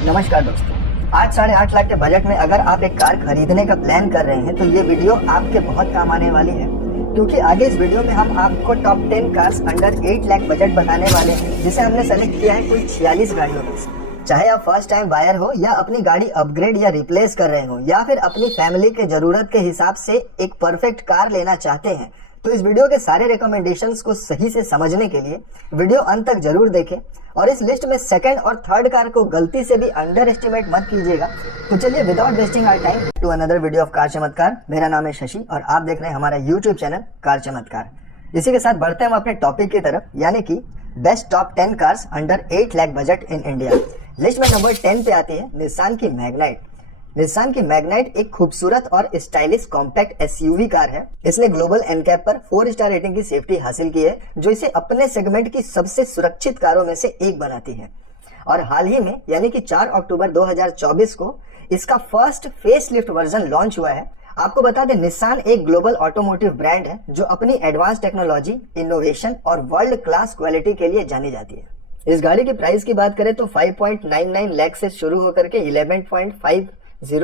नमस्कार दोस्तों, आज 8.5 लाख के बजट में अगर आप एक कार खरीदने का प्लान कर रहे हैं तो ये वीडियो आपके बहुत काम आने वाली है, क्योंकि आगे इस वीडियो में हम आपको top 10 cars under 8 lakh budget बताने वाले हैं, जिसे हमने सेलेक्ट किया है कुल 46 गाड़ियों में से। चाहे आप फर्स्ट टाइम बायर हो या अपनी गाड़ी अपग्रेड या रिप्लेस कर रहे हो या फिर अपनी फैमिली के जरूरत के हिसाब से एक परफेक्ट कार लेना चाहते हैं, तो इस वीडियो के सारे रिकमेंडेशंस को सही से समझने के लिए वीडियो अंत तक जरूर देखें और इस लिस्ट में सेकंड और थर्ड कार को गलती से भी अंडर एस्टिमेट मत कीजिएगा। तो चलिए without wasting our time to another video of car चमत्कार। मेरा नाम है शशि और आप देख रहे हैं हमारा यूट्यूब चैनल कार चमत्कार। इसी के साथ बढ़ते हैं हम अपने टॉपिक की तरफ, यानी कि best top 10 cars under 8 lakh budget in India. List में नंबर 10 पे आती है निसान की मैग्नाइट। निसान की मैग्नाइट एक खूबसूरत और स्टाइलिश कॉम्पैक्ट एसयूवी कार है। इसने ग्लोबल एनकैप पर 4 स्टार रेटिंग की सेफ्टी हासिल की है, जो इसे अपने सेगमेंट की सबसे सुरक्षित कारों में से एक बनाती है। और हाल ही में यानी कि 4 अक्टूबर 2024 को इसका फर्स्ट फेसलिफ्ट वर्जन लॉन्च हुआ है। आपको बता दें, निसान एक ग्लोबल ऑटोमोटिव ब्रांड है जो अपनी एडवांस टेक्नोलॉजी, इनोवेशन और वर्ल्ड क्लास क्वालिटी के लिए जानी जाती है। इस गाड़ी की प्राइस की बात करें तो 5.99 लाख से शुरू होकर के 11.50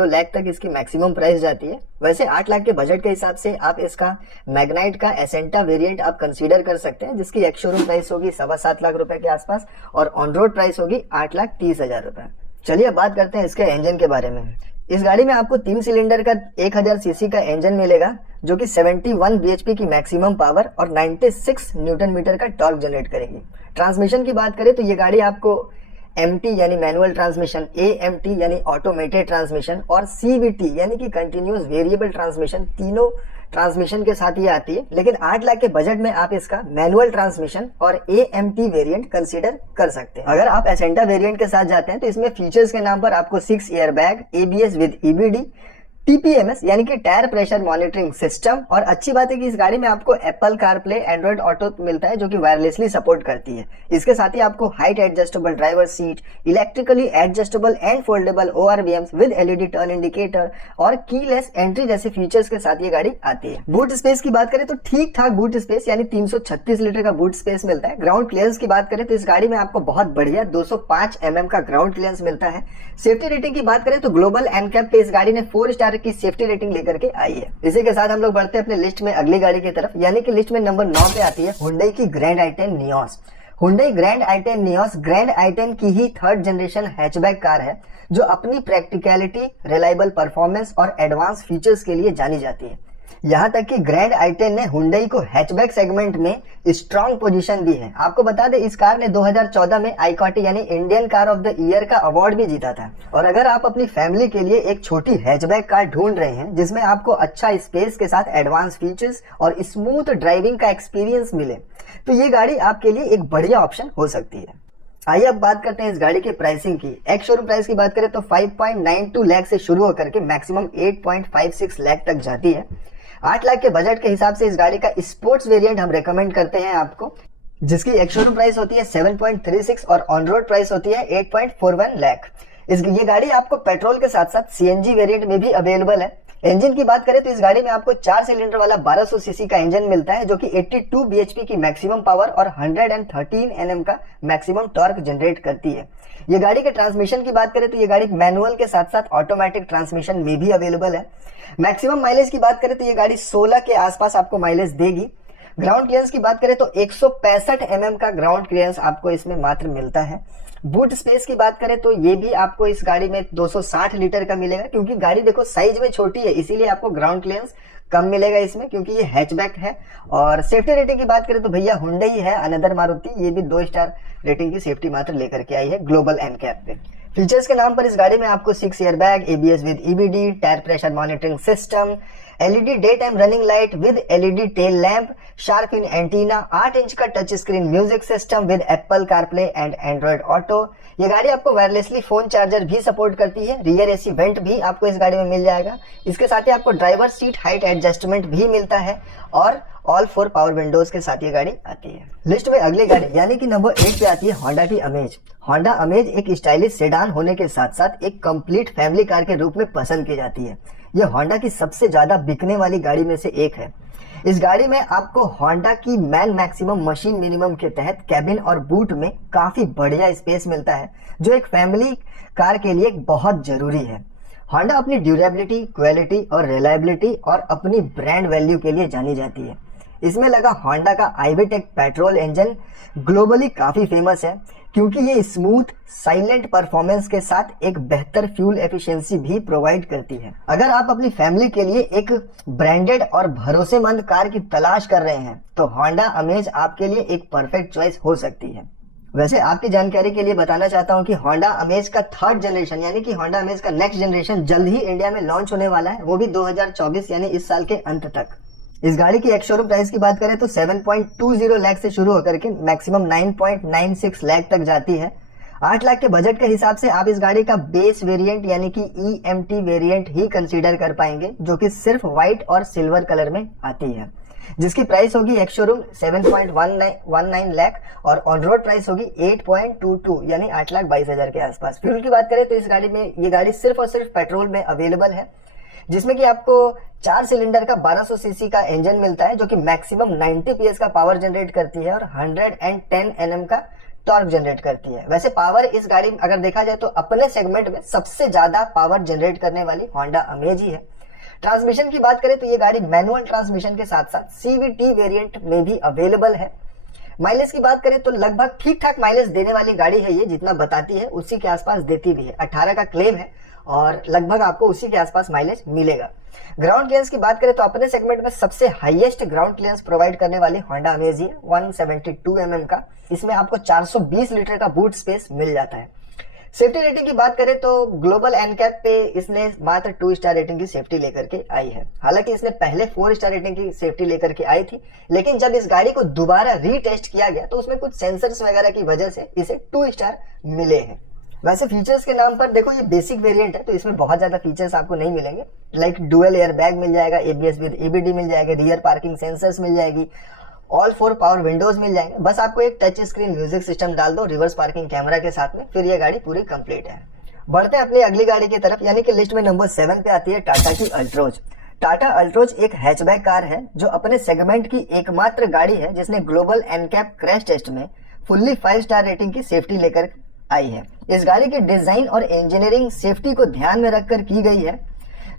लाख तक इसकी मैक्सिमम प्राइस जाती है। वैसे 8 लाख के बजट के हिसाब से आप इसका मैग्नाइट का एसेंटा वेरिएंट आप कंसीडर कर सकते हैं, जिसकी एक्स शोरूम प्राइस होगी 7.25 लाख रुपए के आसपास और ऑन रोड प्राइस होगी 8,30,000 रुपए। चलिए अब बात करते हैं इसके इंजन के बारे में। इस गाड़ी में आपको 3 सिलेंडर का 1000 सीसी का इंजन मिलेगा, जो कि 71 बीएचपी की मैक्सिमम पावर और 96 न्यूटन मीटर का टॉर्क जनरेट करेगी। ट्रांसमिशन की बात करें तो ये गाड़ी आपको MT यानी मैनुअल ट्रांसमिशन, AMT यानी ऑटोमेटेड ट्रांसमिशन और CVT यानी कि कंटिन्यूअस वेरिएबल ट्रांसमिशन, तीनों ट्रांसमिशन के साथ ये आती है। लेकिन 8 लाख के बजट में आप इसका मैनुअल ट्रांसमिशन और AMT वेरिएंट कंसीडर कर सकते हैं। अगर आप एसेंटा वेरिएंट के साथ जाते हैं तो इसमें फीचर्स के नाम पर आपको 6 airbag, ABS with EBD, TPMS यानी कि टायर प्रेशर मॉनिटरिंग सिस्टम, और अच्छी बात है कि इस गाड़ी में आपको एप्पल कारप्ले, एंड्रॉइड ऑटो मिलता है जो कि वायरलेसली सपोर्ट करती है। इसके साथ ही आपको height adjustable driver seat, electrically adjustable and foldable ORVMs with LED turn indicator और कीलेस एंट्री जैसे फीचर्स के साथ ये गाड़ी आती है। बूट स्पेस की बात करें तो ठीक ठाक बूट स्पेस यानी 336 लीटर का बूट स्पेस मिलता है। ग्राउंड क्लियरेंस की बात करें तो इस गाड़ी में आपको बहुत बढ़िया 205 mm का ग्राउंड क्लियरेंस मिलता है। सेफ्टी रेटिंग की बात करें तो ग्लोबल एनकैप पे इस गाड़ी ने 4 स्टार की सेफ्टी रेटिंग लेकर के आई है। इसी के साथ हम लोग बढ़ते हैं अपने लिस्ट में अगली गाड़ी की तरफ, यानी कि लिस्ट में नंबर 9 पे आती है हुंडई की grand i10 Nios. Hyundai grand i10 Nios grand i10 की ही 3rd जनरेशन हैचबैक कार है, जो अपनी प्रैक्टिकलिटी, रिलायबल परफॉर्मेंस और एडवांस फीचर्स के लिए जानी जाती है। यहाँ तक कि ग्रैंड i10 ने हुंडई को हैचबैक सेगमेंट में स्ट्रॉन्ग पोजीशन दी है। आपको बता दें, इस कार ने 2014 में आईकॉटी यानी Indian car of the year का अवार्ड भी जीता था। और अगर आप अपनी फैमिली के लिए एक छोटी हैचबैक कार ढूंढ रहे हैं जिसमें आपको अच्छा स्पेस के साथ एडवांस फीचर्स और स्मूथ ड्राइविंग का एक्सपीरियंस मिले, तो ये गाड़ी आपके लिए एक बढ़िया ऑप्शन हो सकती है। आइए अब बात करते हैं इस गाड़ी की प्राइसिंग की। एक्स शोरूम प्राइस की बात करें तो 5.92 लाख से शुरू होकर के मैक्सिमम 8.56 लाख तक जाती है। 8 लाख के बजट के हिसाब से इस गाड़ी का स्पोर्ट्स वेरिएंट हम रेकमेंड करते हैं आपको, जिसकी एक्स शोरूम प्राइस होती है 7.36 और ऑन रोड प्राइस होती है 8.41 लाख। ये गाड़ी आपको पेट्रोल के साथ साथ CNG वेरिएंट में भी अवेलेबल है। इंजन की बात करें तो इस गाड़ी में आपको 4 सिलेंडर वाला 1200 सीसी का इंजन मिलता है, जो कि 82 बीएचपी की मैक्सिमम पावर और 113 Nm का मैक्सिमम टॉर्क जनरेट करती है। ये गाड़ी के ट्रांसमिशन की बात करें तो ये गाड़ी मैनुअल के साथ साथ ऑटोमेटिक ट्रांसमिशन में भी अवेलेबल है। मैक्सिमम माइलेज की बात करें तो ये गाड़ी 16 के आसपास आपको माइलेज देगी। ग्राउंड क्लियरेंस की बात करें तो 165 mm का ग्राउंड क्लियरेंस आपको इसमें मात्र मिलता है। बूट स्पेस की बात करें तो ये भी आपको इस गाड़ी में 260 लीटर का मिलेगा, क्योंकि गाड़ी देखो साइज में छोटी है, इसीलिए आपको ग्राउंड क्लियरेंस कम मिलेगा इसमें, क्योंकि ये हैचबैक है। और सेफ्टी रेटिंग की बात करें तो भैया हुंडई है अनदर मारुति, ये भी 2 स्टार रेटिंग की सेफ्टी मात्र लेकर के आई है ग्लोबल एनकैप पे। फीचर्स के नाम पर इस गाड़ी में आपको 6 airbag, ABS with EBD, tyre pressure monitoring system, LED day time running light with LED tail lamp, shark in antenna, 8 inch का touch screen music system with Apple CarPlay and Android Auto. ये गाड़ी आपको wirelessly phone charger भी support करती है। Rear AC went भी आपको इस गाड़ी में मिल जाएगा। इसके साथ ही आपको ड्राइवर सीट हाइट एडजस्टमेंट भी मिलता है और ऑल 4 पावर विंडोज के साथ ये गाड़ी आती है। लिस्ट में अगली गाड़ी यानी कि नंबर 8 पे आती है होंडा की अमेज। होंडा अमेज एक स्टाइलिश सेडान होने के साथ साथ एक कंप्लीट फैमिली कार के रूप में पसंद की जाती है। यह होंडा की सबसे ज्यादा बिकने वाली गाड़ी में से एक है। इस गाड़ी में आपको होंडा की मैन मैक्सिमम मशीन मिनिमम के तहत कैबिन और बूट में काफी बढ़िया स्पेस मिलता है, जो एक फैमिली कार के लिए बहुत जरूरी है। होंडा अपनी ड्यूरेबिलिटी, क्वालिटी और रिलायबिलिटी और अपनी ब्रांड वैल्यू के लिए जानी जाती है। इसमें लगा होंडा का आईवी-टेक पेट्रोल इंजन ग्लोबली काफी फेमस है, क्योंकि ये स्मूथ साइलेंट परफॉर्मेंस के साथ एक बेहतर फ्यूल एफिशिएंसी भी प्रोवाइड करती है। अगर आप अपनी फैमिली के लिए एक ब्रांडेड और भरोसेमंद कार की तलाश कर रहे हैं तो होंडा अमेज आपके लिए एक परफेक्ट चॉइस हो सकती है। वैसे आपकी जानकारी के लिए बताना चाहता हूं कि होंडा अमेज का थर्ड जनरेशन यानी कि होंडा अमेज का नेक्स्ट जनरेशन जल्द ही इंडिया में लॉन्च होने वाला है, वो भी 2024 यानी इस साल के अंत तक। इस गाड़ी की एक्स शोरूम प्राइस की बात करें तो 7.20 लाख से शुरू होकर के मैक्सिमम 9.96 लाख तक जाती है। 8 लाख के बजट के हिसाब से आप इस गाड़ी का बेस वेरिएंट यानी कि EMT वेरिएंट ही कंसीडर कर पाएंगे, जो कि सिर्फ व्हाइट और सिल्वर कलर में आती है, जिसकी प्राइस होगी एक्स शोरूम 7.19 लाख और ऑन रोड प्राइस होगी 8.22 यानी 8,22,000 के आसपास। फ्यूल की बात करें तो इस गाड़ी में ये गाड़ी सिर्फ और सिर्फ पेट्रोल में अवेलेबल है, जिसमें कि आपको 4 सिलेंडर का 1200 सीसी का इंजन मिलता है, जो कि मैक्सिमम 90 PS का पावर जनरेट करती है और 110 Nm का टॉर्क जनरेट करती है। वैसे पावर इस गाड़ी में अगर देखा जाए तो अपने सेगमेंट में सबसे ज्यादा पावर जनरेट करने वाली होंडा अमेज ही है। ट्रांसमिशन की बात करें तो ये गाड़ी मैनुअल ट्रांसमिशन के साथ साथ CVT वेरिएंट में भी अवेलेबल है। माइलेज की बात करें तो लगभग ठीक ठाक माइलेज देने वाली गाड़ी है ये, जितना बताती है उसी के आसपास देती भी है। 18 का क्लेम है और लगभग आपको उसी के आसपास माइलेज मिलेगा। ग्राउंड क्लियरेंस की बात करें तो अपने सेगमेंट में सबसे हाईएस्ट ग्राउंड क्लियरेंस प्रोवाइड करने वाली होंडा अमेज है 172 mm का। इसमें आपको 420 लीटर का बूट स्पेस मिल जाता है। सेफ्टी रेटिंग की बात करें तो ग्लोबल एनकैप पे इसने मात्र 2 स्टार रेटिंग की सेफ्टी लेकर के आई है। हालांकि इसने पहले 4 स्टार रेटिंग की सेफ्टी लेकर के आई थी, लेकिन जब इस गाड़ी को दोबारा रीटेस्ट किया गया तो उसमें कुछ सेंसर्स वगैरह की वजह से इसे 2 स्टार मिले हैं। वैसे फीचर्स के नाम पर देखो ये बेसिक वेरिएंट है, तो इसमें बहुत ज्यादा फीचर्स आपको नहीं मिलेंगे। लाइक डुअल एयर बैग मिल जाएगा, ABS विद EBD मिल जाएगा, रियर पार्किंग सेंसर्स मिल जाएगी, ऑल 4 पावर विंडोज मिल जाएंगे। बस आपको एक टच स्क्रीन म्यूजिक सिस्टम डाल दो रिवर्स पार्किंग कैमरा के साथ में, फिर ये गाड़ी पूरी कंप्लीट है। बढ़ते हैं अपनी अगली गाड़ी की तरफ, यानी कि लिस्ट में नंबर 7 पे आती है टाटा की अल्ट्रोज। टाटा अल्ट्रोज एक हैचबैक कार है जो अपने सेगमेंट की एकमात्र गाड़ी है जिसने ग्लोबल एनकैप क्रैश टेस्ट में फुल्ली 5 स्टार रेटिंग की सेफ्टी लेकर आई है। इस गाड़ी के डिजाइन और इंजीनियरिंग सेफ्टी को ध्यान में रखकर की गई है,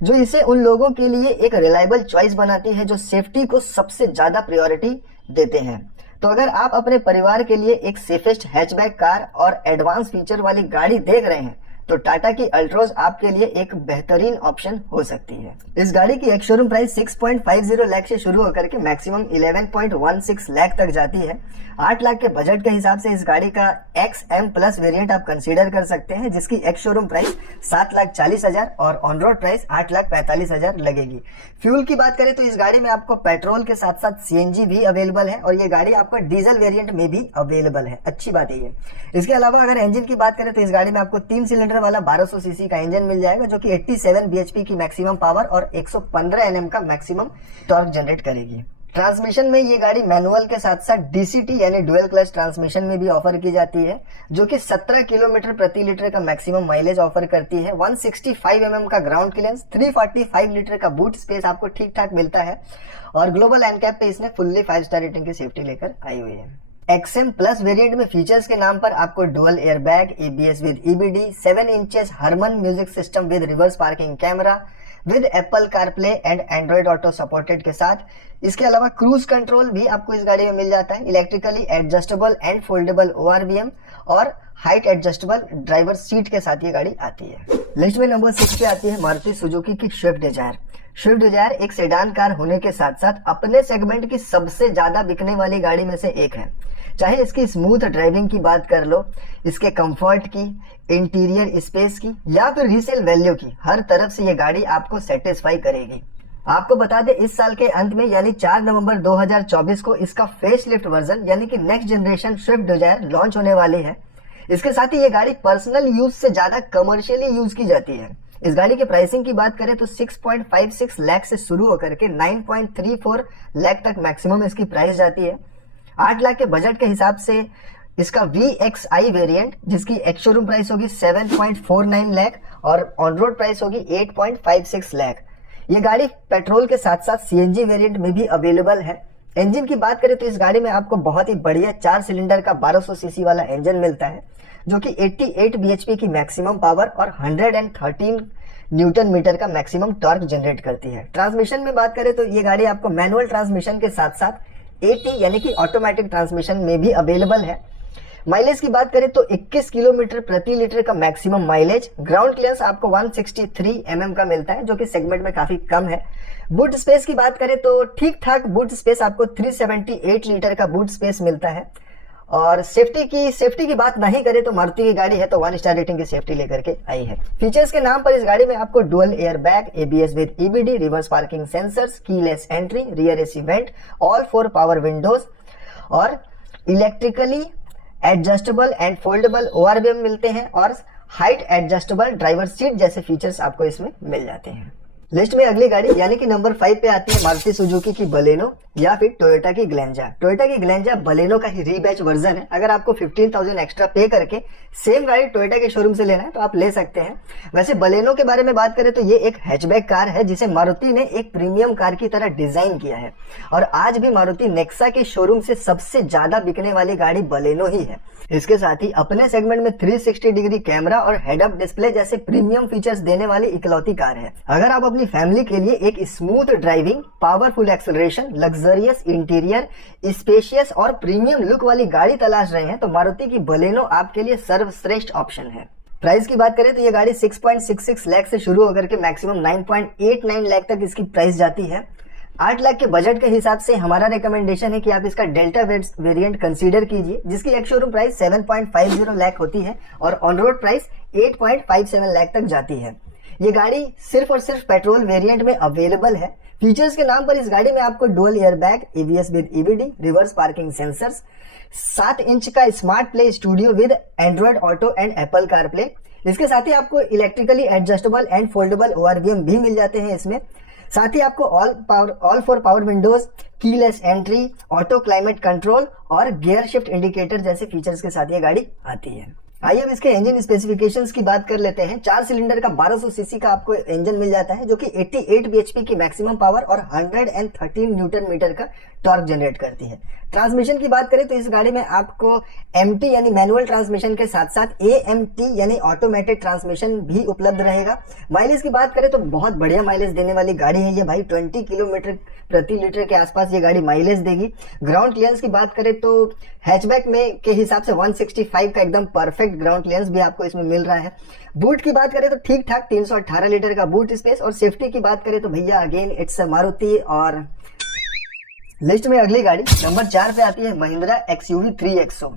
जो इसे उन लोगों के लिए एक रिलायबल चॉइस बनाती है जो सेफ्टी को सबसे ज्यादा प्रायोरिटी देते हैं। तो अगर आप अपने परिवार के लिए एक सेफेस्ट हैचबैक कार और एडवांस फीचर वाली गाड़ी देख रहे हैं तो टाटा की अल्ट्रोज आपके लिए एक बेहतरीन ऑप्शन हो सकती है। इस गाड़ी की एक्स शोरूम प्राइस 6.50 लाख से शुरू होकर के मैक्सिमम 11.16 लाख तक जाती है। 8 लाख के बजट के हिसाब से इस गाड़ी का XM प्लस वेरिएंट आप कंसीडर कर सकते हैं, जिसकी एक्स शोरूम प्राइस 7,40,000 और ऑन रोड प्राइस 8,45,000 लगेगी। फ्यूल की बात करें तो इस गाड़ी में आपको पेट्रोल के साथ साथ CNG भी अवेलेबल है और ये गाड़ी आपको डीजल वेरिएंट में भी अवेलेबल है। अच्छी बात है ये। इसके अलावा अगर इंजन की बात करें तो इस गाड़ी में आपको 3 सिलेंडर वाला 1200 सीसी का इंजन मिल जाएगा, जो कि 87 bhp की मैक्सिमम पावर और 115 Nm का मैक्सिमम टॉर्क जनरेट करेगी। ट्रांसमिशन में ये गाड़ी मैनुअल के साथ साथ DCT यानी डुअल क्लच ट्रांसमिशन में भी ऑफर की जाती है, जो कि 17 किलोमीटर प्रति लीटर का मैक्सिमम माइलेज ऑफर करती है। 165 mm का ग्राउंड क्लियरेंस, 345 लीटर का बूट स्पेस आपको ठीक ठाक मिलता है और ग्लोबल एनकैप पे इसने फुल्ली 5 स्टार रेटिंग की सेफ्टी लेकर आई हुई है। XM प्लस वेरिएंट में फीचर्स के नाम पर आपको dual air bag, ABS with EBD, 7 inches Harman music system with reverse parking camera with Apple CarPlay and Android Auto supported के साथ। इसके अलावा क्रूज कंट्रोल भी आपको इस गाड़ी में मिल जाता है, electrically adjustable and foldable ORVM और हाइट एडजस्टेबल ड्राइवर सीट के साथ ये गाड़ी आती है। लिस्ट में नंबर 6 पे आती है मारुति सुजुकी की स्विफ्ट डिजायर। स्विफ्ट डिजायर एक सेडान कार होने के साथ साथ अपने सेगमेंट की सबसे ज्यादा बिकने वाली गाड़ी में से एक है। चाहे इसकी स्मूथ ड्राइविंग की बात कर लो, इसके कंफर्ट की, इंटीरियर स्पेस की या फिर रीसेल वैल्यू की, हर तरफ से ये गाड़ी आपको सेटिस्फाई करेगी। आपको बता दें इस साल के अंत में यानी 4 नवंबर 2024 को इसका फेसलिफ्ट वर्जन यानी कि next generation Swift Dzire launch होने वाली है। इसके साथ ही ये गाड़ी पर्सनल यूज से ज्यादा कमर्शियली यूज की जाती है। इस गाड़ी के प्राइसिंग की बात करें तो 6.56 लाख से शुरू होकर के 9.34 लाख तक मैक्सिमम इसकी प्राइस जाती है। 8 लाख के बजट के हिसाब से इसका VXI वेरिएंट, जिसकी एक्स शोरूम प्राइस होगी 7.49 लाख और ऑन रोड प्राइस होगी 8.56 लाख। ये गाड़ी पेट्रोल के साथ साथ सीएनजी वेरिएंट में भी अवेलेबल है। इंजन की बात करें तो इस गाड़ी में आपको बहुत ही बढ़िया 4 सिलेंडर का 1200 सीसी वाला इंजन मिलता है, जो कि 88 बीएचपी की मैक्सिमम पावर और 113 न्यूटन मीटर का मैक्सिमम टॉर्क जनरेट करती है। ट्रांसमिशन में बात करें तो ये गाड़ी आपको मैनुअल ट्रांसमिशन के साथ साथ एटी यानी कि ऑटोमेटिक ट्रांसमिशन में भी अवेलेबल है। माइलेज की बात करें तो 21 किलोमीटर प्रति लीटर का मैक्सिमम माइलेज। ग्राउंड क्लियरेंस आपको 163 mm का मिलता है, जो कि सेगमेंट में काफी कम है। बूट स्पेस की बात करें तो ठीक ठाक बूट स्पेस आपको 378 लीटर का बूट स्पेस मिलता है। और सेफ्टी की बात नहीं करें तो मारुति की गाड़ी है तो 1 स्टार रेटिंग की सेफ्टी लेकर के आई है। फीचर्स के नाम पर इस गाड़ी में आपको dual air bag, ABS with EBD, reverse parking sensors, keyless entry, rear AC vent, all 4 power windows और electrically adjustable and foldable ORVM मिलते हैं और हाइट एडजस्टेबल ड्राइवर सीट जैसे फीचर्स आपको इसमें मिल जाते हैं। लिस्ट में अगली गाड़ी यानी कि नंबर 5 पे आती है मारुति सुजुकी की बलेनो या फिर टोयोटा की ग्लेंजा। टोयोटा की ग्लेंजा बलेनो का ही रीबैच वर्जन है। अगर आपको 15,000 एक्स्ट्रा पे करके सेम गाड़ी टोयोटा के शोरूम से लेना है तो आप ले सकते हैं। वैसे बलेनो के बारे में बात करें तो ये एक हैचबैक कार है जिसे मारुति ने एक प्रीमियम कार की तरह डिजाइन किया है और आज भी मारुति नेक्सा के शोरूम से सबसे ज्यादा बिकने वाली गाड़ी बलेनो ही है। इसके साथ ही अपने सेगमेंट में 360 डिग्री कैमरा और हेड अप डिस्प्ले जैसे प्रीमियम फीचर्स देने वाली इकलौती कार है। अगर आप अपनी फैमिली के लिए एक smooth driving, powerful acceleration, luxurious interior, spacious और प्रीमियम लुक वाली गाड़ी तलाश रहे हैं तो मारुति की बलेनो आपके लिए सर्वश्रेष्ठ ऑप्शन है। प्राइस की बात करें तो ये गाड़ी 6.66 लाख से शुरू होकर के मैक्सिमम 9.89 लाख तक इसकी प्राइस जाती है। 8 लाख के बजट के हिसाब से हमारा रिकमेंडेशन है कि आप इसका डेल्टा वेरिएंट कंसीडर कीजिए, जिसकी एक शोरूम प्राइस 7.50 लाख होती है और ऑन रोड प्राइस 8.57 लाख तक जाती है। ये गाड़ी सिर्फ और सिर्फ पेट्रोल वेरिएंट में अवेलेबल है। फीचर्स के नाम पर इस गाड़ी में आपको dual air bag, ABS with EBD, reverse parking sensors, 7 inch का smart play studio with Android Auto and Apple CarPlay. इसके साथ ही आपको electrically adjustable and foldable ORVM भी मिल जाते हैं इसमें। साथ ही आपको all 4 power windows, keyless entry, auto climate control और गियर शिफ्ट इंडिकेटर जैसे फीचर्स के साथ ये गाड़ी आती है। आइए अब इसके इंजन स्पेसिफिकेशंस की बात कर लेते हैं। 4 सिलेंडर का 1200 सीसी का आपको इंजन मिल जाता है, जो कि 88 बीएचपी की मैक्सिमम पावर और 113 न्यूटन मीटर का टॉर्क जनरेट करती है। ट्रांसमिशन की बात करें तो इस गाड़ी में आपको एमटी यानी मैनुअल ट्रांसमिशन के साथ साथ एएमटी यानी ऑटोमेटिक ट्रांसमिशन भी उपलब्ध रहेगा। माइलेज की बात करें तो बहुत बढ़िया माइलेज देने वाली गाड़ी है ये भाई। 20 किलोमीटर प्रति लीटर के आसपास ये गाड़ी माइलेज देगी। ग्राउंड क्लियरेंस की बात करें तो हैचबैक में के हिसाब से 165 का एकदम परफेक्ट ग्राउंड क्लियरेंस भी आपको इसमें मिल रहा है। बूट की बात करें तो ठीक ठाक 318 लीटर का बूट स्पेस। और सेफ्टी की बात करें तो भैया अगेन इट्स मारुति। और लिस्ट में अगली गाड़ी नंबर 4 पे आती है Mahindra XUV 3XO।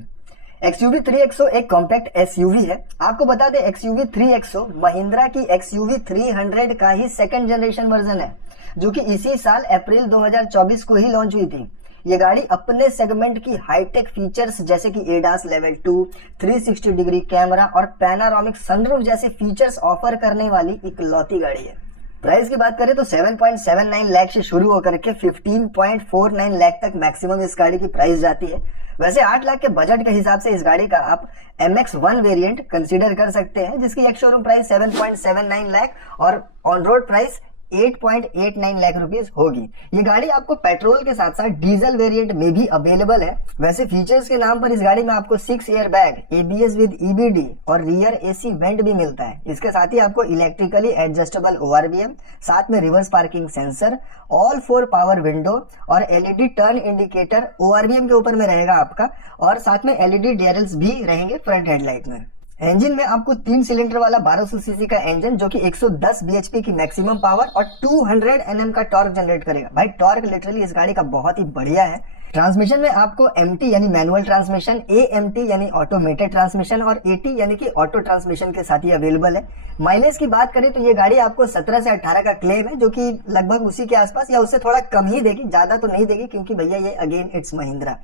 XUV 3XO एक कॉम्पैक्ट SUV है। आपको बता दें XUV 3XO महिंद्रा की XUV 300 का ही सेकंड जनरेशन वर्जन है, जो कि इसी साल अप्रैल 2024 को ही लॉन्च हुई थी। ये गाड़ी अपने सेगमेंट की हाईटेक फीचर्स जैसे कि एडास लेवल 2, 360 डिग्री कैमरा और पैनारोमिक सनरूफ जैसे फीचर्स ऑफर करने वाली इकलौती गाड़ी है। प्राइस की बात करें तो 7.79 लाख से शुरू होकर के 15.49 लाख तक मैक्सिमम इस गाड़ी की प्राइस जाती है। वैसे 8 लाख के बजट के हिसाब से इस गाड़ी का आप MX-1 वेरिएंट कंसीडर कर सकते हैं, जिसकी एक शोरूम प्राइस 7.79 लाख और on road price 8.89 lakh rupees होगी। ये गाड़ी आपको पेट्रोल के साथ साथ डीजल वेरिएंट में भी अवेलेबल है। वैसे फीचर्स के नाम पर इस गाड़ी में आपको 6 air bag, ABS with EBD और रियर एसी वेंट भी मिलता है। इसके साथ ही आपको इलेक्ट्रिकली एडजस्टेबल ओआरवीएम, साथ में reverse parking sensor, all 4 power window और एलईडी टर्न इंडिकेटर ओआरवीएम के ऊपर में रहेगा आपका। और साथ में एलईडी डियरल्स भी रहेंगे फ्रंट हेडलाइट में। इंजन में आपको 3 सिलेंडर वाला 1200 सीसी का इंजन, जो कि 110 बीएचपी की मैक्सिमम पावर और 200 एनएम का टॉर्क जनरेट करेगा। भाई टॉर्क लिटरली इस गाड़ी का बहुत ही बढ़िया है। ट्रांसमिशन में आपको एमटी यानी मैनुअल ट्रांसमिशन, एएमटी यानी ऑटोमेटेड ट्रांसमिशन और एटी यानी कि ऑटो ट्रांसमिशन के साथ ही अवेलेबल है। माइलेज की बात करें तो ये गाड़ी आपको 17 से 18 का क्लेम है, जो कि लगभग उसी के आसपास या उससे थोड़ा कम ही देगी, ज्यादा तो नहीं देगी, क्योंकि भैया ये again it's Mahindra.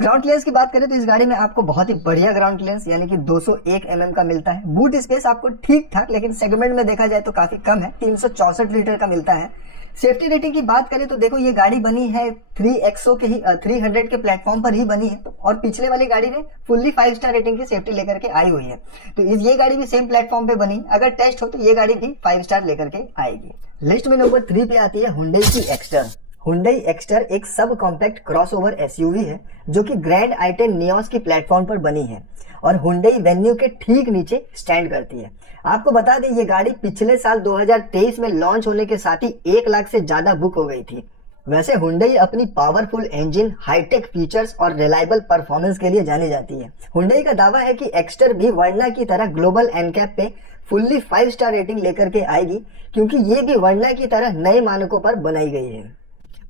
Ground clearance की बात करें तो इस गाड़ी में आपको बहुत ही बढ़िया ग्राउंड क्लियरेंस यानी कि 201 mm का मिलता है। बूट स्पेस आपको ठीक ठाक लेकिन सेगमेंट में देखा जाए तो काफी कम है, 364 लीटर का मिलता है। सेफ्टी रेटिंग की बात करें तो देखो ये गाड़ी बनी है 300 के ही 300 के प्लेटफॉर्म पर ही बनी है, और पिछले वाली गाड़ी ने फुल्ली 5 स्टार रेटिंग की सेफ्टी लेकर के आई हुई है। तो ये गाड़ी भी सेम प्लेटफॉर्म पे बनी, अगर टेस्ट हो तो ये गाड़ी भी 5 स्टार लेकर के आएगी। लिस्ट में नंबर 3 पे आती है हुंडई की एक्स्टर। हुंडई एक्स्टर एक सब कॉम्पैक्ट क्रॉसओवर एसयूवी है जो कि ग्रैंड आई10 नियोस की प्लेटफॉर्म पर बनी है और हुंडई वेन्यू के ठीक नीचे स्टैंड करती है। आपको बता दें ये गाड़ी पिछले साल 2023 में लॉन्च होने के साथ ही 1 लाख से ज्यादा बुक हो गई थी। वैसे हुंडई अपनी पावरफुल इंजन, हाईटेक फीचर्स और रिलायबल परफॉर्मेंस के लिए जानी जाती है। हुंडई का दावा है कि एक्स्टर भी वर्ना की तरह ग्लोबल एनकैप पे फुल्ली 5 स्टार रेटिंग लेकर के आएगी, क्योंकि ये भी वर्ना की तरह नए मानकों पर बनाई गई है।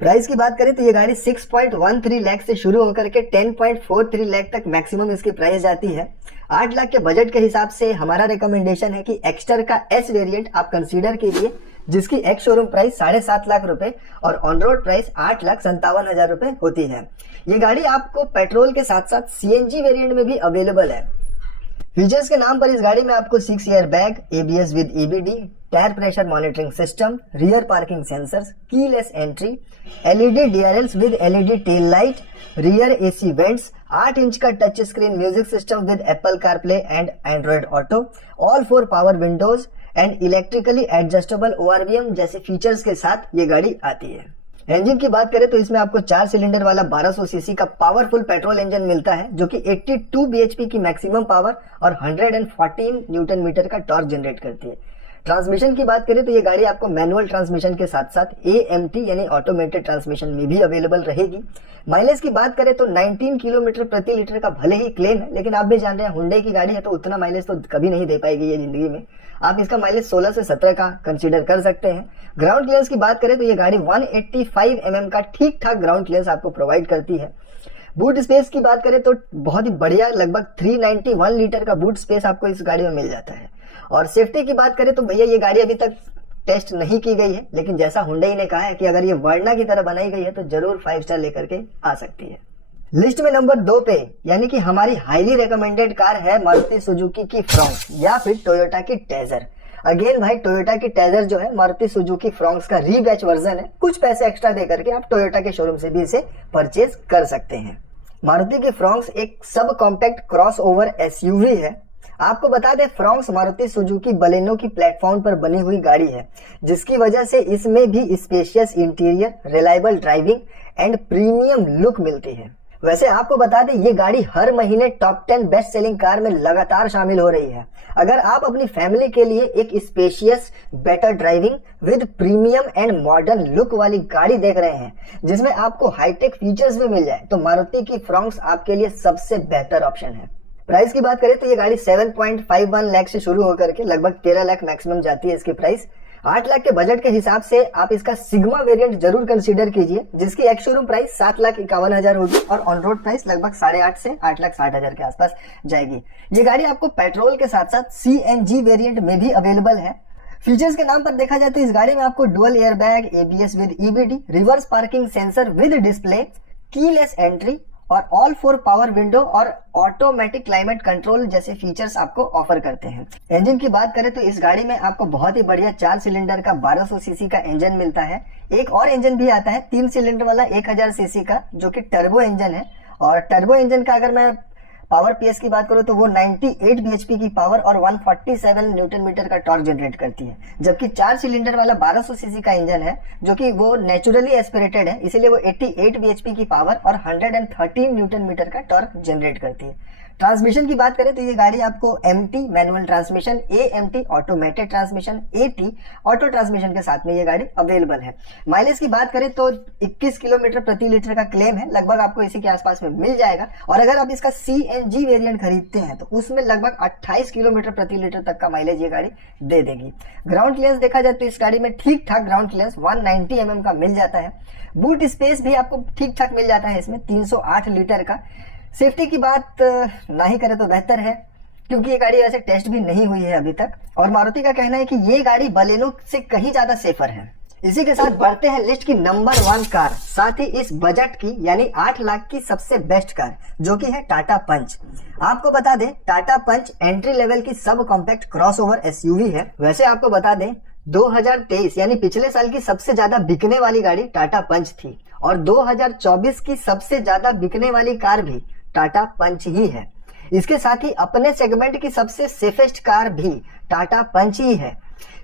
प्राइस की बात करें तो ये गाड़ी 6.13 लाख से शुरू होकर के 10.43 लाख तक मैक्सिमम इसकी प्राइस जाती है। 8 लाख के बजट के हिसाब से हमारा रिकमेंडेशन है कि एक्स्टर का एस वेरिएंट आप कंसीडर कीजिए, जिसकी एक्स शोरूम प्राइस 7.5 लाख रुपए और ऑन रोड प्राइस 8,57,000 रुपए होती है। ये गाड़ी आपको पेट्रोल के साथ साथ सीएनजी वेरिएंट में भी अवेलेबल है। फीचर्स के नाम पर इस गाड़ी में आपको 6 air bag, ABS with EBD, tyre pressure monitoring system, rear parking sensors, keyless entry, LED DRLs with LED tail light, rear AC vents, 8 inch का touch screen music system with Apple CarPlay and Android Auto, all 4 power windows and electrically adjustable ORVM जैसे features के साथ ये गाड़ी आती है। Engine की बात करें तो इसमें आपको 4 सिलेंडर वाला 1200 सीसी का पावरफुल पेट्रोल इंजन मिलता है जो कि 82 बीएचपी की मैक्सिमम पावर और 114 न्यूटन मीटर का टॉर्क जनरेट करती है। ट्रांसमिशन की बात करें तो ये गाड़ी आपको मैनुअल ट्रांसमिशन के साथ साथ एएमटी यानी ऑटोमेटेड ट्रांसमिशन में भी अवेलेबल रहेगी। माइलेज की बात करें तो 19 किलोमीटर प्रति लीटर का भले ही क्लेम है, लेकिन आप भी जान रहे हैं हुंडई की गाड़ी है तो उतना माइलेज तो कभी नहीं दे पाएगी ये जिंदगी में। आप इसका माइलेज 16 से 17 का कंसीडर कर सकते हैं। ग्राउंड क्लियरेंस की बात करें तो ये गाड़ी 185 mm का ठीक ठाक ग्राउंड क्लियरेंस आपको प्रोवाइड करती है। बूट स्पेस की बात करें तो बहुत ही बढ़िया, लगभग 391 लीटर का बूट स्पेस आपको इस गाड़ी में मिल जाता है। और सेफ्टी की बात करें तो भैया ये गाड़ी अभी तक टेस्ट नहीं की गई है, लेकिन जैसा हुंडई ने कहा है कि अगर ये वर्ना की तरह बनाई गई है तो जरूर 5 स्टार लेकर के आ सकती है। लिस्ट में नंबर 2 पे यानी कि हमारी हाईली रिकमेंडेड कार है मारुति सुजुकी की फ्रॉन्क्स या फिर टोयोटा की टेजर। अगेन भाई टोयोटा की टेजर जो है मारुति सुजुकी फ्रॉन्क्स का रीबैच वर्जन है। कुछ पैसे एक्स्ट्रा दे करके आप टोयोटा के शोरूम से भी इसे परचेज कर सकते हैं। मारुति की फ्रॉन्क्स एक सब कॉम्पैक्ट क्रॉसओवर एसयूवी है। आपको बता दें फ्रॉन्क्स मारुति सुजुकी बलेनो की प्लेटफॉर्म पर बनी हुई गाड़ी है, जिसकी वजह से इसमें भी spacious interior, reliable driving and premium look मिलती है। वैसे आपको बता दें ये गाड़ी हर महीने टॉप 10 बेस्ट सेलिंग कार में लगातार शामिल हो रही है। अगर आप अपनी फैमिली के लिए एक spacious, better driving with premium and modern look वाली गाड़ी देख रहे हैं जिसमें आपको हाईटेक फीचर्स भी मिल जाए तो मारुति की फ्रॉन्क्स आपके लिए सबसे बेहतर ऑप्शन है। प्राइस की बात करें तो ये गाड़ी 7.51 लाख से शुरू होकर के लगभग 13 लाख मैक्सिमम जाती है इसकी प्राइस। 8 लाख के बजट के हिसाब से आप इसका सिग्मा वेरिएंट जरूर कंसीडर कीजिए, जिसकी एक्स शोरूम प्राइस 7,51,000 होगी और ऑन रोड प्राइस लगभग 8.5 से 8,60,000 के आसपास जाएगी। ये गाड़ी आपको पेट्रोल के साथ साथ सीएनजी वेरिएंट में भी अवेलेबल है। फीचर्स के नाम पर देखा जाए तो इस गाड़ी में आपको dual air bag, ABS with EBD, reverse parking sensor with display, keyless entry और ऑल 4 पावर विंडो और ऑटोमेटिक क्लाइमेट कंट्रोल जैसे फीचर्स आपको ऑफर करते हैं। इंजन की बात करें तो इस गाड़ी में आपको बहुत ही बढ़िया 4 सिलेंडर का 1200 सीसी का इंजन मिलता है। एक और इंजन भी आता है 3 सिलेंडर वाला 1000 सीसी का, जो कि टर्बो इंजन है। और टर्बो इंजन का अगर मैं पावर पीएस की बात करूं तो वो 98 बीएचपी की पावर और 147 न्यूटन मीटर का टॉर्क जनरेट करती है, जबकि 4 सिलेंडर वाला 1200 सीसी का इंजन है जो कि वो नेचुरली एस्पिरेटेड है, इसीलिए वो 88 बीएचपी की पावर और 113 न्यूटन मीटर का टॉर्क जनरेट करती है। ट्रांसमिशन की बात करें तो ये गाड़ी आपको MT manual transmission, AMT automated transmission, AT auto transmission के साथ में ये गाड़ी अवेलेबल है। माइलेज की बात करें तो 21 किलोमीटर प्रति लीटर का क्लेम है, लगभग आपको इसी के आसपास में मिल जाएगा। और अगर आप इसका सीएनजी वेरिएंट खरीदते हैं तो उसमें लगभग 28 किलोमीटर प्रति लीटर तक का माइलेज ये गाड़ी दे देगी। ग्राउंड क्लियरेंस देखा जाए तो इस गाड़ी में ठीक ठाक ग्राउंड क्लियरेंस 190 mm का मिल जाता है। बूट स्पेस भी आपको ठीक ठाक मिल जाता है इसमें 308 लीटर का। सेफ्टी की बात ना ही करें तो बेहतर है, क्योंकि ये गाड़ी वैसे टेस्ट भी नहीं हुई है अभी तक। और मारुति का कहना है कि ये गाड़ी बलेनो से कहीं ज्यादा सेफर है। इसी के साथ बढ़ते हैं लिस्ट की नंबर 1 कार, साथ ही इस बजट की यानी 8 लाख की सबसे बेस्ट कार, जो कि है टाटा पंच। आपको बता दें टाटा पंच एंट्री लेवल की सब कॉम्पैक्ट क्रॉसओवर एसयूवी है। वैसे आपको बता दें 2023 यानी पिछले साल की सबसे ज्यादा बिकने वाली गाड़ी टाटा पंच थी और 2024 की सबसे ज्यादा बिकने वाली कार भी टाटा पंच ही है। इसके साथ ही अपने सेगमेंट की सबसे सेफेस्ट कार भी टाटा पंच ही है,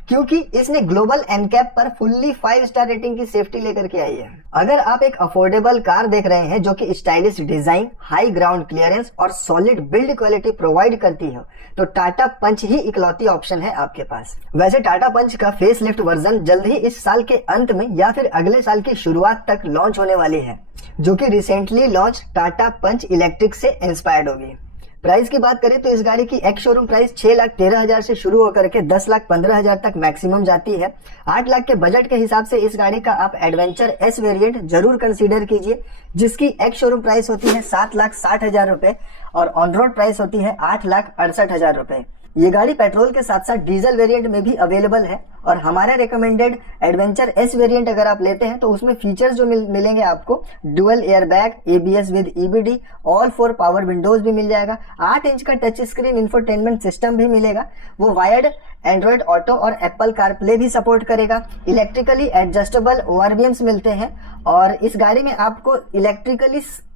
क्योंकि इसने ग्लोबल एनकैप पर फुल्ली 5 स्टार रेटिंग की सेफ्टी लेकर के आई है। अगर आप एक अफोर्डेबल कार देख रहे हैं जो कि stylish design, high ground clearance और सॉलिड बिल्ड क्वालिटी प्रोवाइड करती है, तो टाटा पंच ही इकलौती ऑप्शन है आपके पास। वैसे टाटा पंच का फेस लिफ्ट वर्जन जल्द ही इस साल के अंत में या फिर अगले साल की शुरुआत तक लॉन्च होने वाली है, जो कि रिसेंटली लॉन्च टाटा पंच इलेक्ट्रिक से इंस्पायर्ड होगी। प्राइस की बात करें तो इस गाड़ी की एक्स शोरूम प्राइस 6,13,000 से शुरू होकर के 10,15,000 तक मैक्सिमम जाती है। 8 लाख के बजट के हिसाब से इस गाड़ी का आप एडवेंचर एस वेरिएंट जरूर कंसीडर कीजिए, जिसकी एक्स शोरूम प्राइस होती है 7,60,000 रुपए और ऑन रोड प्राइस होती है 8,68,000 रुपए। ये गाड़ी पेट्रोल के साथ साथ डीजल वेरिएंट में भी अवेलेबल है और हमारा रिकमेंडेड एडवेंचर एस वेरिएंट अगर आप लेते हैं तो उसमें फीचर्स जो मिलेंगे आपको, dual airbag, ABS with EBD, all 4 power Windows भी मिल जाएगा, 8 इंच का टच स्क्रीन इंफोटेनमेंट सिस्टम भी मिलेगा, वो वायर्ड एंड्रॉइड ऑटो और एप्पल कारप्ले भी सपोर्ट करेगा, इलेक्ट्रिकली एडजस्टेबल ओआरवीएम्स मिलते हैं और इस गाड़ी में आपको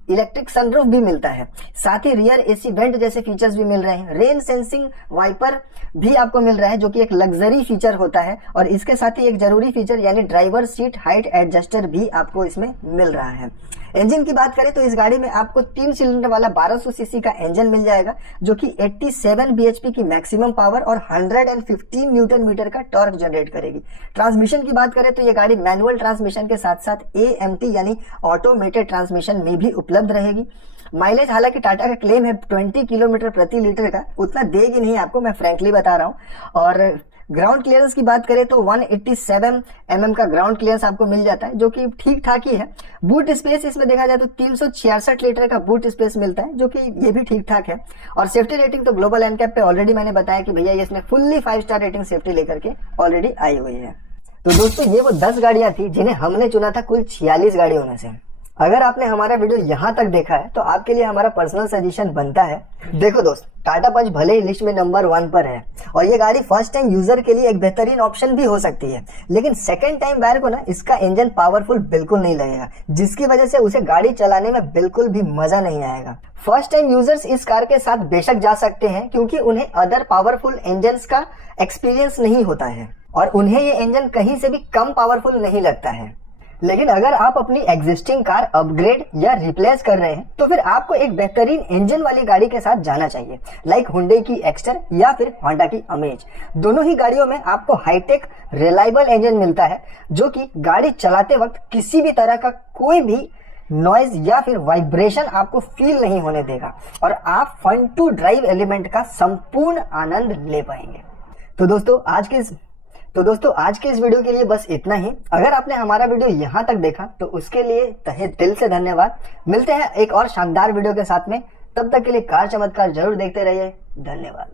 इलेक्ट्रिक सनरूफ भी मिलता है। साथ ही रियर एसी वेंट जैसे फीचर्स भी मिल रहे हैं। रेन सेंसिंग वाइपर भी आपको मिल रहा है, जो कि एक लग्जरी फीचर होता है और इसके साथ ही एक जरूरी फीचर यानी ड्राइवर सीट हाइट एडजस्टर भी आपको इसमें मिल रहा है। इंजन की बात करें तो इस गाड़ी में आपको 3 सिलेंडर वाला 1200 सीसी का इंजन मिल जाएगा, जो कि 87 बीएचपी की मैक्सिमम पावर और 115 न्यूटन मीटर का टॉर्क जनरेट करेगी। ट्रांसमिशन की बात करें तो ये गाड़ी मैनुअल ट्रांसमिशन के साथ साथ AMT यानी ऑटोमेटेड ट्रांसमिशन में भी उपलब्ध रहेगी। माइलेज हालांकि टाटा का क्लेम है 20 किलोमीटर प्रति लीटर का, उतना देगी नहीं आपको, मैं फ्रैंकली बता रहा हूं। और ग्राउंड क्लियरेंस की बात करें तो 187 mm का ग्राउंड क्लियरेंस आपको मिल जाता है, जो कि ठीक ठाक ही है। बूट स्पेस इसमें देखा जाए तो 366 लीटर का बूट स्पेस मिलता है, जो कि ये भी ठीक ठाक है। और सेफ्टी रेटिंग तो ग्लोबल एनकैप पे ऑलरेडी मैंने बताया कि भैया इसमें फुल्ली 5 स्टार रेटिंग सेफ्टी लेकर के ऑलरेडी आई हुई है। तो दोस्तों ये वो 10 गाड़ियां थी जिन्हें हमने चुना था कुल 46 गाड़ियों में से। अगर आपने हमारा वीडियो यहाँ तक देखा है तो आपके लिए हमारा पर्सनल सजेशन बनता है, देखो दोस्त, टाटा पंच भले ही लिस्ट में नंबर 1 पर है और ये गाड़ी फर्स्ट टाइम यूजर के लिए एक बेहतरीन ऑप्शन भी हो सकती है, लेकिन सेकंड टाइम बायर को ना इसका इंजन पावरफुल बिल्कुल नहीं लगेगा, जिसकी वजह से उसे गाड़ी चलाने में बिल्कुल भी मजा नहीं आएगा। फर्स्ट टाइम यूजर्स इस कार के साथ बेशक जा सकते हैं, क्योंकि उन्हें अदर पावरफुल इंजन का एक्सपीरियंस नहीं होता है और उन्हें ये इंजन कहीं से भी कम पावरफुल नहीं लगता है। लेकिन अगर आप अपनी एग्जिस्टिंग कार अपग्रेड या रिप्लेस कर रहे हैं तो फिर आपको एक बेहतरीन इंजन वाली गाड़ी के साथ जाना चाहिए, लाइक हुंडई की एक्स्टर या फिर होंडा की अमेज। दोनों ही गाड़ियों में आपको हाईटेक रिलायबल इंजन मिलता है, जो कि गाड़ी चलाते वक्त किसी भी तरह का कोई भी नॉइज या फिर वाइब्रेशन आपको फील नहीं होने देगा और आप फन टू ड्राइव एलिमेंट का संपूर्ण आनंद ले पाएंगे। तो दोस्तों आज के इस वीडियो के लिए बस इतना ही। अगर आपने हमारा वीडियो यहाँ तक देखा तो उसके लिए तहे दिल से धन्यवाद। मिलते हैं एक और शानदार वीडियो के साथ में, तब तक के लिए कार चमत्कार जरूर देखते रहिए। धन्यवाद।